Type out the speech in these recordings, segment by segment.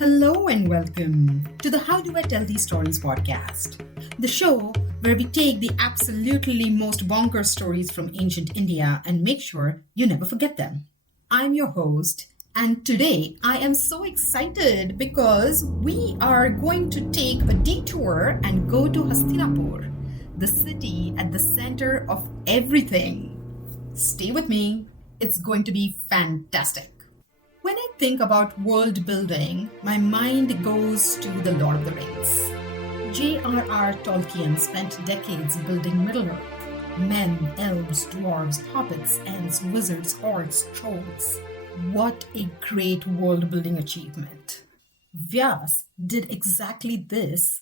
Hello and welcome to the How Do I Tell These Stories podcast, the show where we take the absolutely most bonkers stories from ancient India and make sure you never forget them. I'm your host, and today I am so excited because we are going to take a detour and go to Hastinapur, the city at the center of everything. Stay with me, it's going to be fantastic. When I think about world building, my mind goes to The Lord of the Rings. J.R.R. Tolkien spent decades building Middle-earth. Men, elves, dwarves, hobbits, ents, wizards, orcs, trolls. What a great world-building achievement. Vyas did exactly this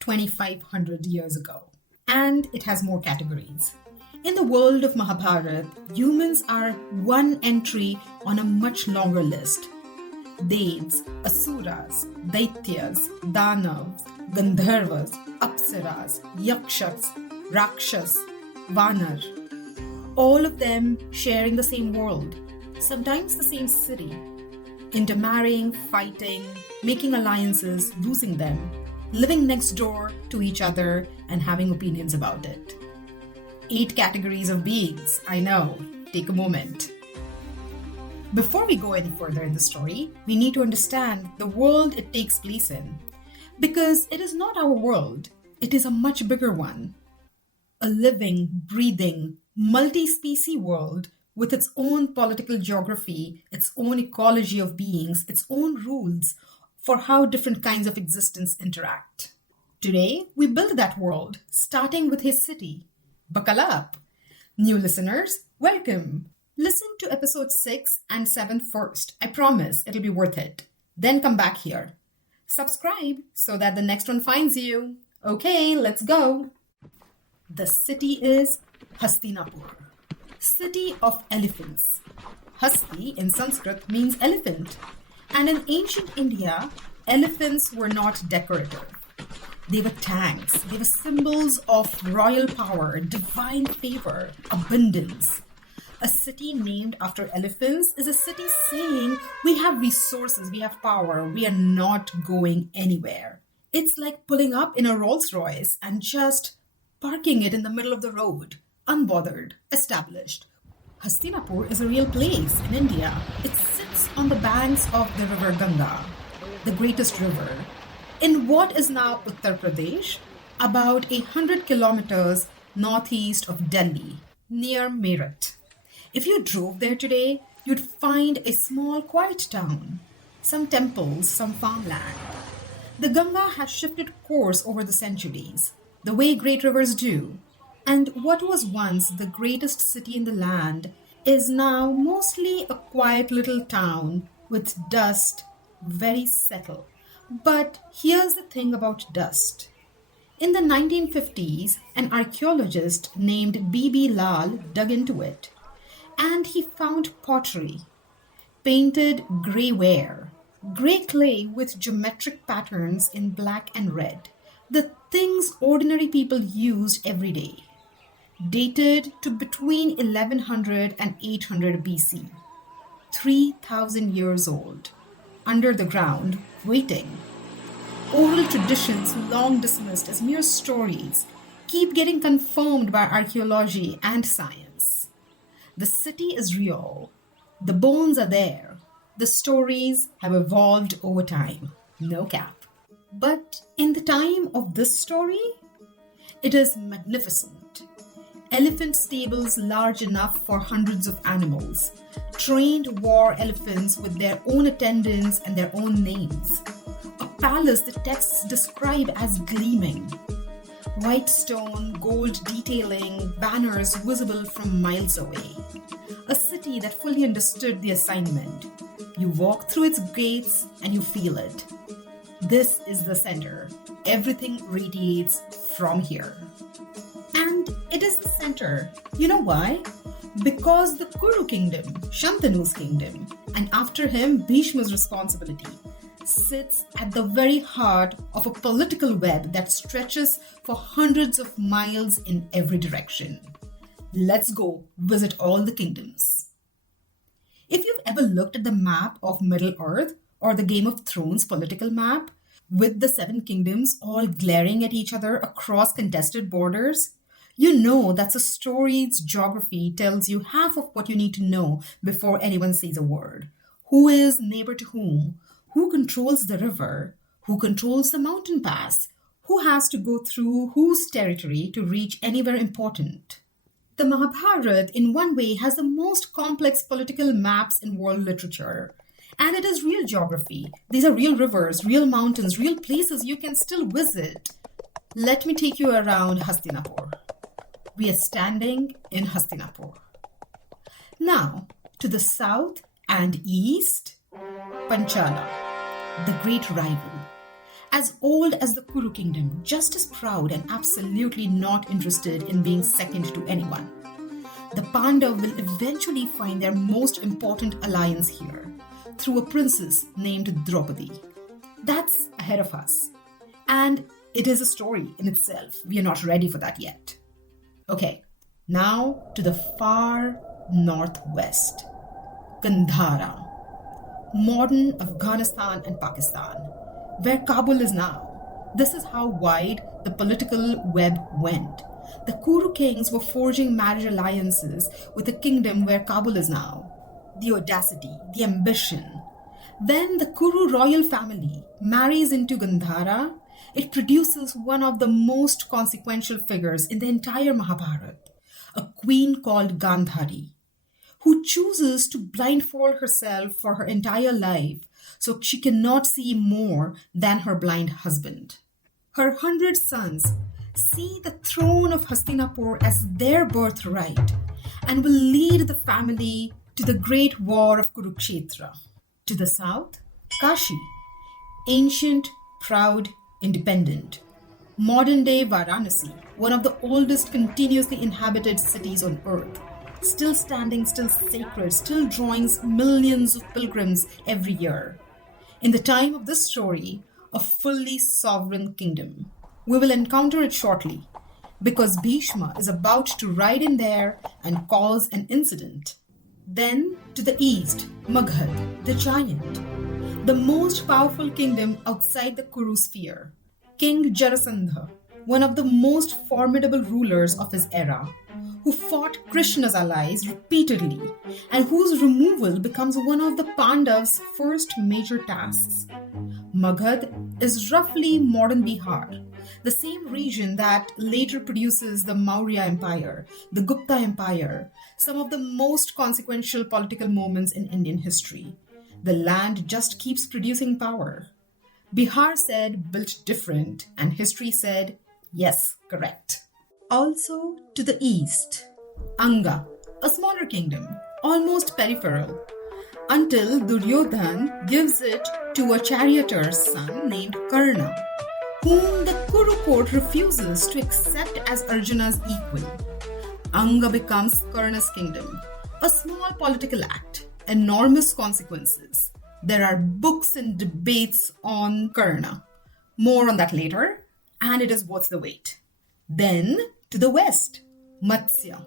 2,500 years ago. And it has more categories. In the world of Mahabharata, humans are one entry on a much longer list. Devas, Asuras, Daityas, Danavas, Gandharvas, Apsaras, Yakshas, Rakshasas, Vanaras. All of them sharing the same world, sometimes the same city. Intermarrying, fighting, making alliances, losing them, living next door to each other and having opinions about it. 8 categories of beings, I know. Take a moment. Before we go any further in the story, we need to understand the world it takes place in. Because it is not our world, it is a much bigger one. A living, breathing, multi-species world with its own political geography, its own ecology of beings, its own rules for how different kinds of existence interact. Today, we build that world, starting with his city. Buckle up! New listeners, welcome! Listen to episode 6 and 7 first. I promise it'll be worth it. Then come back here. Subscribe so that the next one finds you. Okay, let's go! The city is Hastinapur. City of elephants. Hasti in Sanskrit means elephant. And in ancient India, elephants were not decorative. They were tanks. They were symbols of royal power, divine favor, abundance. A city named after elephants is a city saying, we have resources, we have power, we are not going anywhere. It's like pulling up in a Rolls Royce and just parking it in the middle of the road, unbothered, established. Hastinapur is a real place in India. It sits on the banks of the river Ganga, the greatest river, in what is now Uttar Pradesh, about 100 kilometers northeast of Delhi, near Meerut. If you drove there today, you'd find a small, quiet town, some temples, some farmland. The Ganga has shifted course over the centuries, the way great rivers do. And what was once the greatest city in the land is now mostly a quiet little town with dust, very settled. But here's the thing about dust. In the 1950s, an archaeologist named B.B. Lal dug into it, and he found pottery, painted grey ware, grey clay with geometric patterns in black and red, the things ordinary people used every day, dated to between 1100 and 800 BC, 3,000 years old. Under the ground, waiting. Oral traditions long dismissed as mere stories keep getting confirmed by archaeology and science. The city is real. The bones are there. The stories have evolved over time. No cap. But in the time of this story, it is magnificent. Elephant stables large enough for hundreds of animals. Trained war elephants with their own attendants and their own names. A palace the texts describe as gleaming. White stone, gold detailing, banners visible from miles away. A city that fully understood the assignment. You walk through its gates and you feel it. This is the center. Everything radiates from here. And it is the center. You know why? Because the Kuru kingdom, Shantanu's kingdom, and after him Bhishma's responsibility, sits at the very heart of a political web that stretches for hundreds of miles in every direction. Let's go visit all the kingdoms. If you've ever looked at the map of Middle Earth, or the Game of Thrones political map with the seven kingdoms all glaring at each other across contested borders, you know that a story's geography tells you half of what you need to know before anyone says a word. Who is neighbor to whom? Who controls the river? Who controls the mountain pass? Who has to go through whose territory to reach anywhere important? The Mahabharata, in one way, has the most complex political maps in world literature. And it is real geography. These are real rivers, real mountains, real places you can still visit. Let me take you around Hastinapur. We are standing in Hastinapur. Now, to the south and east, Panchala, the great rival. As old as the Kuru kingdom, just as proud and absolutely not interested in being second to anyone. The Pandavas will eventually find their most important alliance here, through a princess named Draupadi. That's ahead of us. And it is a story in itself. We are not ready for that yet. Okay, now to the far northwest, Gandhara, modern Afghanistan and Pakistan, where Kabul is now. This is how wide the political web went. The Kuru kings were forging marriage alliances with the kingdom where Kabul is now. The audacity, the ambition. When the Kuru royal family marries into Gandhara, it produces one of the most consequential figures in the entire Mahabharata, a queen called Gandhari, who chooses to blindfold herself for her entire life so she cannot see more than her blind husband. Her 100 sons see the throne of Hastinapur as their birthright and will lead the family to the great war of Kurukshetra. To the south, Kashi, ancient, proud, independent. Modern-day Varanasi, one of the oldest continuously inhabited cities on earth. Still standing, still sacred, still drawing millions of pilgrims every year. In the time of this story, a fully sovereign kingdom. We will encounter it shortly, because Bhishma is about to ride in there and cause an incident. Then, to the east, Magad, the giant, the most powerful kingdom outside the Kuru sphere. King Jarasandha, one of the most formidable rulers of his era, who fought Krishna's allies repeatedly and whose removal becomes one of the Pandavas' first major tasks. Magad is roughly modern Bihar, the same region that later produces the Maurya Empire, the Gupta Empire, some of the most consequential political moments in Indian history. The land just keeps producing power. Bihar said built different, and history said, yes, correct. Also to the east, Anga, a smaller kingdom, almost peripheral, until Duryodhan gives it to a charioteer's son named Karna, whom the Kuru court refuses to accept as Arjuna's equal. Anga becomes Karna's kingdom, a small political act, enormous consequences. There are books and debates on Karna. More on that later, and it is worth the wait. Then, to the west, Matsya,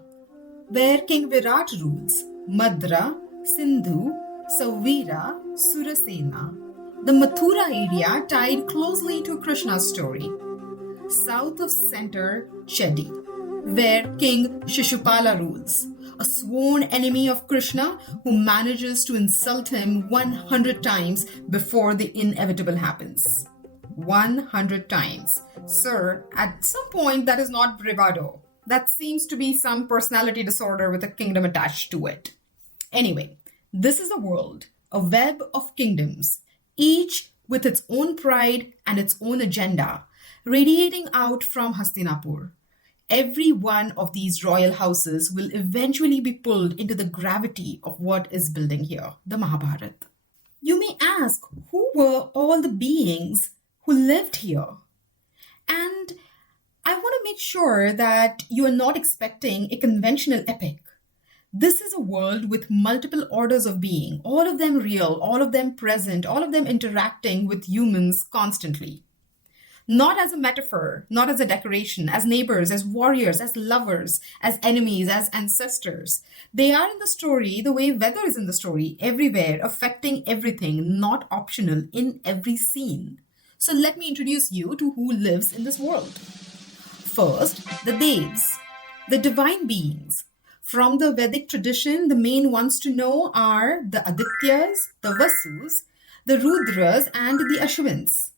where King Virat rules, Madra, Sindhu, Savira, Surasena, the Mathura area tied closely to Krishna's story. South of center, Chedi, where King Shishupala rules, a sworn enemy of Krishna who manages to insult him 100 times before the inevitable happens. 100 times. Sir, at some point that is not bravado. That seems to be some personality disorder with a kingdom attached to it. Anyway, this is a world, a web of kingdoms, each with its own pride and its own agenda, radiating out from Hastinapur. Every one of these royal houses will eventually be pulled into the gravity of what is building here, the Mahabharata. You may ask, who were all the beings who lived here? And I want to make sure that you are not expecting a conventional epic. This is a world with multiple orders of being, all of them real, all of them present, all of them interacting with humans constantly. Not as a metaphor, not as a decoration, as neighbors, as warriors, as lovers, as enemies, as ancestors. They are in the story the way weather is in the story, everywhere, affecting everything, not optional in every scene. So let me introduce you to who lives in this world. First, the Devas, the divine beings. From the Vedic tradition, the main ones to know are the Adityas, the Vasus, the Rudras, and the Ashwins.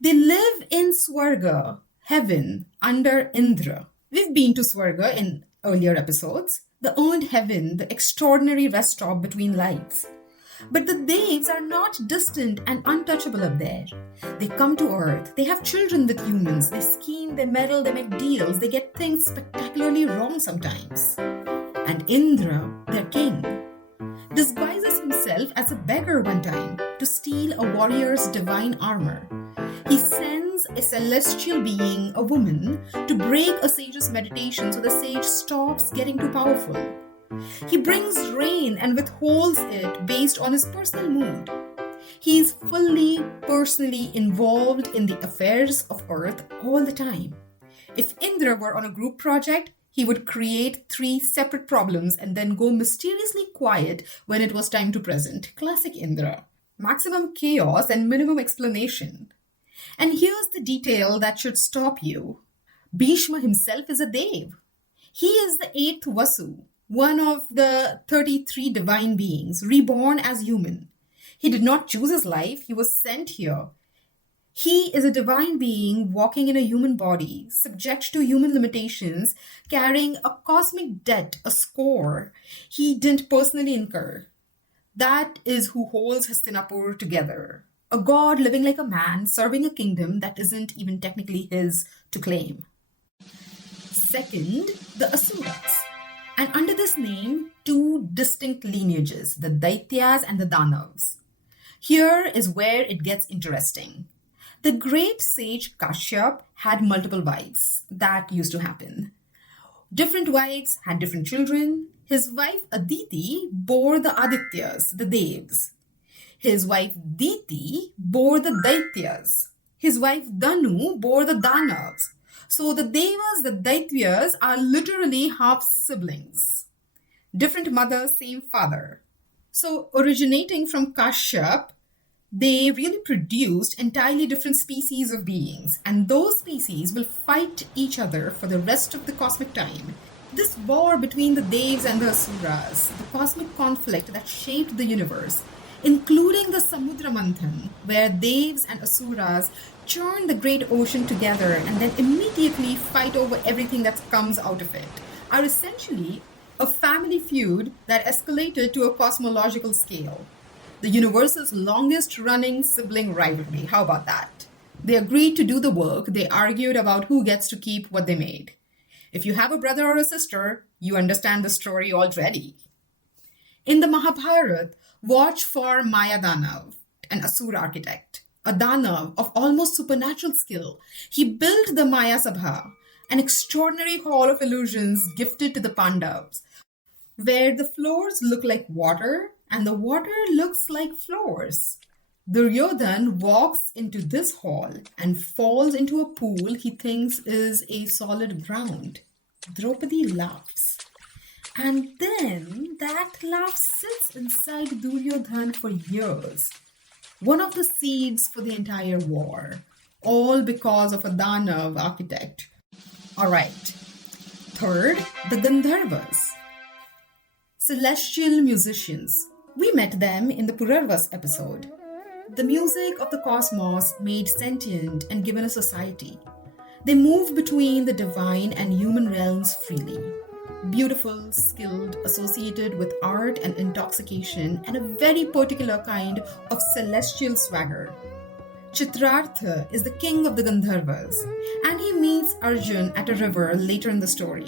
They live in Swarga, heaven, under Indra. We've been to Swarga in earlier episodes, the earned heaven, the extraordinary rest stop between lives. But the Devas are not distant and untouchable up there. They come to earth, they have children with humans, they scheme, they meddle, they make deals, they get things spectacularly wrong sometimes. And Indra, their king, disguises himself as a beggar one time to steal a warrior's divine armor. He sends a celestial being, a woman, to break a sage's meditation so the sage stops getting too powerful. He brings rain and withholds it based on his personal mood. He is fully, personally involved in the affairs of Earth all the time. If Indra were on a group project, he would create 3 separate problems and then go mysteriously quiet when it was time to present. Classic Indra. Maximum chaos and minimum explanation. And here's the detail that should stop you. Bhishma himself is a Dev. He is the 8th Vasu, one of the 33 divine beings, reborn as human. He did not choose his life, he was sent here. He is a divine being walking in a human body, subject to human limitations, carrying a cosmic debt, a score he didn't personally incur. That is who holds Hastinapur together. A god living like a man, serving a kingdom that isn't even technically his to claim. Second, the Asuras. And under this name, 2 distinct lineages, the Daityas and the Danavas. Here is where it gets interesting. The great sage Kashyap had multiple wives. That used to happen. Different wives had different children. His wife Aditi bore the Adityas, the Devas. His wife Diti bore the Daityas. His wife Danu bore the Danavas. So the Devas, the Daityas are literally half siblings. Different mother, same father. So originating from Kashyap, they really produced entirely different species of beings, and those species will fight each other for the rest of the cosmic time. This war between the Devas and the Asuras, the cosmic conflict that shaped the universe, including the Samudra Manthan, where Devas and Asuras churn the great ocean together and then immediately fight over everything that comes out of it, are essentially a family feud that escalated to a cosmological scale. The universe's longest-running sibling rivalry. How about that? They agreed to do the work. They argued about who gets to keep what they made. If you have a brother or a sister, you understand the story already. In the Mahabharata, watch for Maya Danav, an Asura architect, a Danav of almost supernatural skill. He built the Maya Sabha, an extraordinary hall of illusions gifted to the Pandavas, where the floors look like water and the water looks like floors. Duryodhan walks into this hall and falls into a pool he thinks is a solid ground. Draupadi laughs. And then that laugh sits inside Duryodhan for years. One of the seeds for the entire war. All because of a Danav architect. Alright. Third, the Gandharvas. Celestial musicians. We met them in the Purarvas episode. The music of the cosmos made sentient and given a society. They move between the divine and human realms freely. Beautiful, skilled, associated with art and intoxication and a very particular kind of celestial swagger. Chitrartha is the king of the Gandharvas, and he meets Arjun at a river later in the story.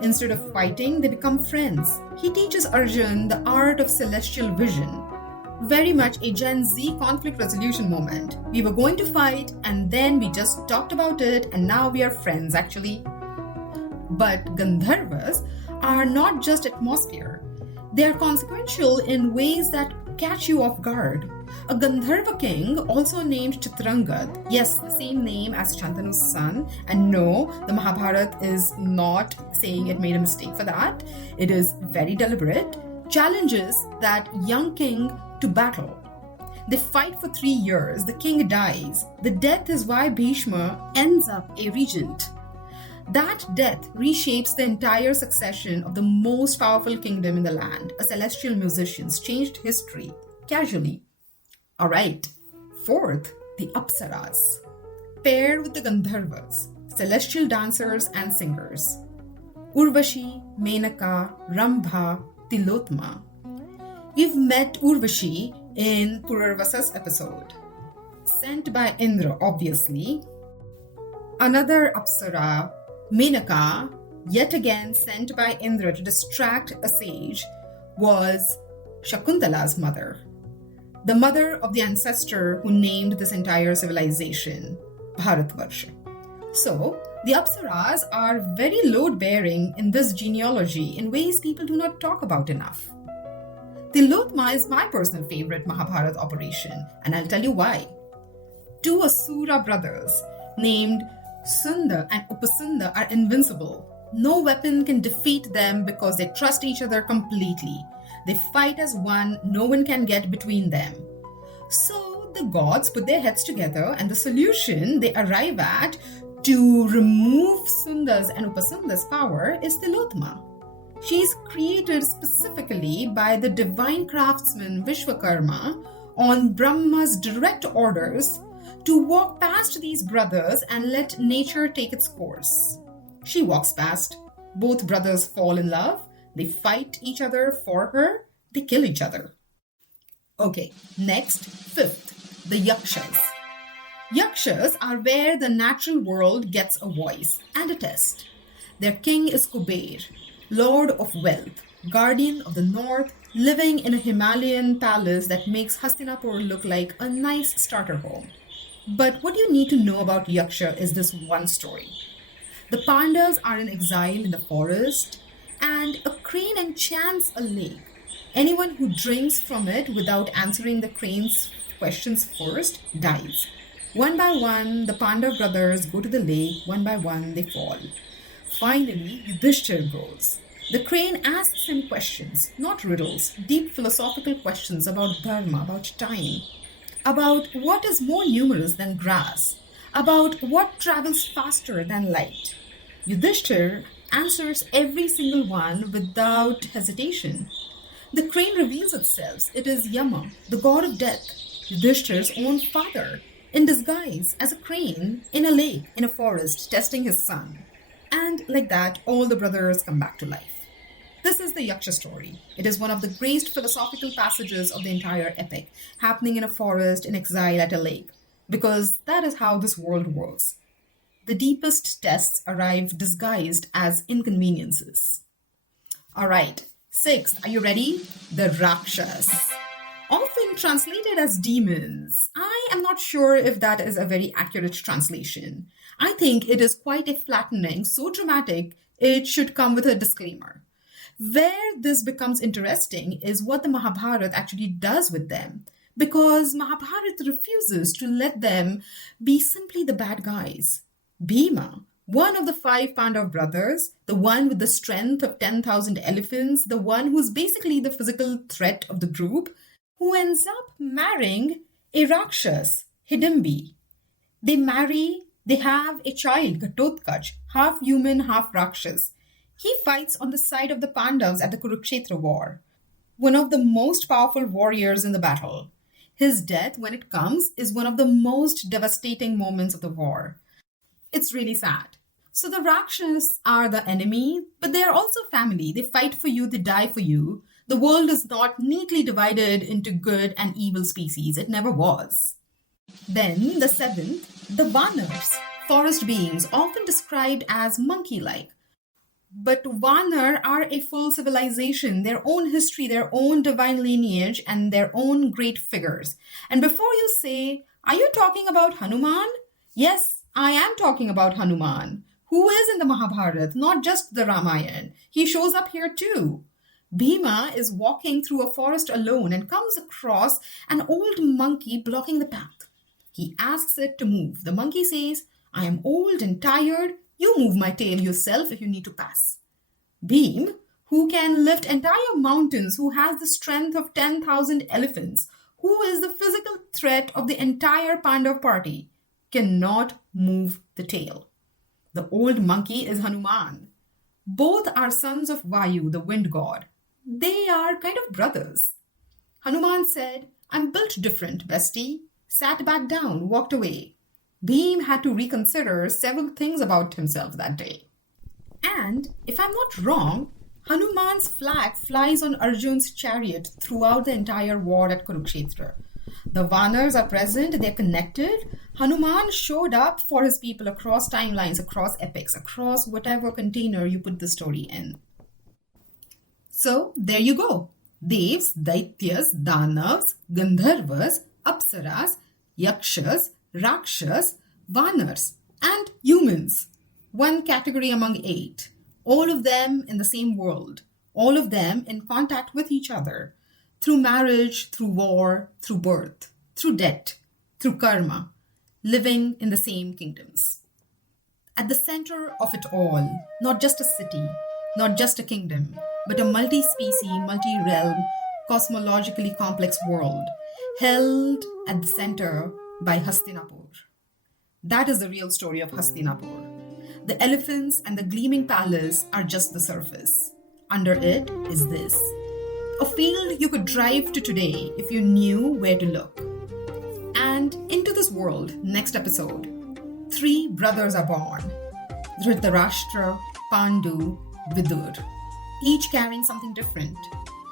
Instead of fighting, they become friends. He teaches Arjun the art of celestial vision. Very much a Gen Z conflict resolution moment. We were going to fight, and then we just talked about it, and now we are friends actually. But Gandharvas are not just atmosphere. They are consequential in ways that catch you off guard. A Gandharva king, also named Chitrangad, yes, the same name as Chantanu's son, and no, the Mahabharata is not saying it made a mistake for that. It is very deliberate, challenges that young king to battle. They fight for 3 years, the king dies. The death is why Bhishma ends up a regent. That death reshapes the entire succession of the most powerful kingdom in the land. A celestial musicians changed history casually. Alright, fourth, the Apsaras. Paired with the Gandharvas, celestial dancers and singers. Urvashi, Menaka, Rambha, Tilotma. We've met Urvashi in Purarvasa's episode. Sent by Indra, obviously. Another Apsara, Menaka, yet again sent by Indra to distract a sage, was Shakuntala's mother. The mother of the ancestor who named this entire civilization, Bharatvarsha. So, the Apsaras are very load-bearing in this genealogy in ways people do not talk about enough. Tilotma is my personal favorite Mahabharata operation, and I'll tell you why. Two Asura brothers named Sunda and Upasunda are invincible. No weapon can defeat them because they trust each other completely. They fight as one, no one can get between them. So the gods put their heads together, and the solution they arrive at to remove Sunda's and Upasunda's power is Tilotma. She is created specifically by the divine craftsman Vishwakarma on Brahma's direct orders to walk past these brothers and let nature take its course. She walks past, both brothers fall in love, they fight each other for her, they kill each other. Okay, next, fifth, the Yakshas. Yakshas are where the natural world gets a voice and a test. Their king is Kuber, lord of wealth, guardian of the north, living in a Himalayan palace that makes Hastinapur look like a nice starter home. But what you need to know about Yaksha is this one story. The Pandavas are in exile in the forest, and a crane enchants a lake. Anyone who drinks from it without answering the crane's questions first dies. One by one, the Pandav brothers go to the lake. One by one, they fall. Finally, Yudhishthir goes. The crane asks him questions, not riddles, deep philosophical questions about dharma, about time, about what is more numerous than grass, about what travels faster than light. Yudhishthir answers every single one without hesitation. The crane reveals itself. It is Yama, the god of death, Yudhishthir's own father, in disguise as a crane in a lake, in a forest, testing his son. And like that, all the brothers come back to life. This is the Yaksha story. It is one of the greatest philosophical passages of the entire epic, happening in a forest, in exile at a lake, because that is how this world works. The deepest tests arrive disguised as inconveniences. All right, sixth, are you ready? The Rakshas. Often translated as demons. I am not sure if that is a very accurate translation. I think it is quite a flattening, so dramatic, it should come with a disclaimer. Where this becomes interesting is what the Mahabharata actually does with them, because Mahabharata refuses to let them be simply the bad guys. Bhima, one of the 5 Pandav brothers, the one with the strength of 10,000 elephants, the one who's basically the physical threat of the group, who ends up marrying a Rakshas, Hidimbi. They marry, they have a child, Ghatotkacha, half human, half Rakshas. He fights on the side of the Pandavas at the Kurukshetra war, one of the most powerful warriors in the battle. His death, when it comes, is one of the most devastating moments of the war. It's really sad. So the Rakshas are the enemy, but they are also family. They fight for you, they die for you. The world is not neatly divided into good and evil species. It never was. Then the 7th, the Vanaras, forest beings, often described as monkey-like. But Vanar are a full civilization, their own history, their own divine lineage, and their own great figures. And before you say, are you talking about Hanuman? Yes, I am talking about Hanuman, who is in the Mahabharata, not just the Ramayana. He shows up here too. Bhima is walking through a forest alone and comes across an old monkey blocking the path. He asks it to move. The monkey says, I am old and tired. You move my tail yourself if you need to pass. Bhim, who can lift entire mountains, who has the strength of 10,000 elephants, who is the physical threat of the entire Pandav party, cannot move the tail. The old monkey is Hanuman. Both are sons of Vayu, the wind god. They are kind of brothers. Hanuman said, I'm built different, bestie. Sat back down, walked away. Bhim had to reconsider several things about himself that day. And, if I'm not wrong, Hanuman's flag flies on Arjun's chariot throughout the entire war at Kurukshetra. The Vanaras are present, they're connected. Hanuman showed up for his people across timelines, across epics, across whatever container you put the story in. So, there you go. Devas, Daityas, Danavas, Gandharvas, Apsaras, Yakshas, Rakshasas, Vanaras, and humans. One category among 8. All of them in the same world. All of them in contact with each other. Through marriage, through war, through birth, through death, through karma. Living in the same kingdoms. At the center of it all, not just a city, not just a kingdom, but a multi-species, multi-realm, cosmologically complex world, held at the center by Hastinapur. That is the real story of Hastinapur. The elephants and the gleaming palace are just the surface. Under it is this. A field you could drive to today if you knew where to look. And into this world, next episode, 3 brothers are born. Dhritarashtra, Pandu, Vidur. Each carrying something different.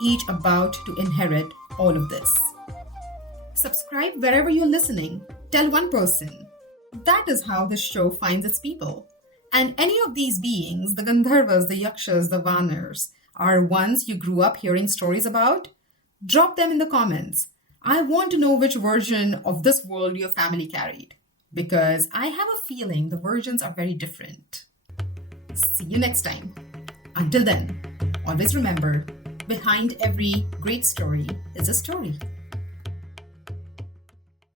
Each about to inherit all of this. Subscribe wherever you're listening. Tell one person. That is how this show finds its people. And any of these beings, the Gandharvas, the Yakshas, the Vanaras, are ones you grew up hearing stories about? Drop them in the comments. I want to know which version of this world your family carried. Because I have a feeling the versions are very different. See you next time. Until then, always remember, behind every great story is a story.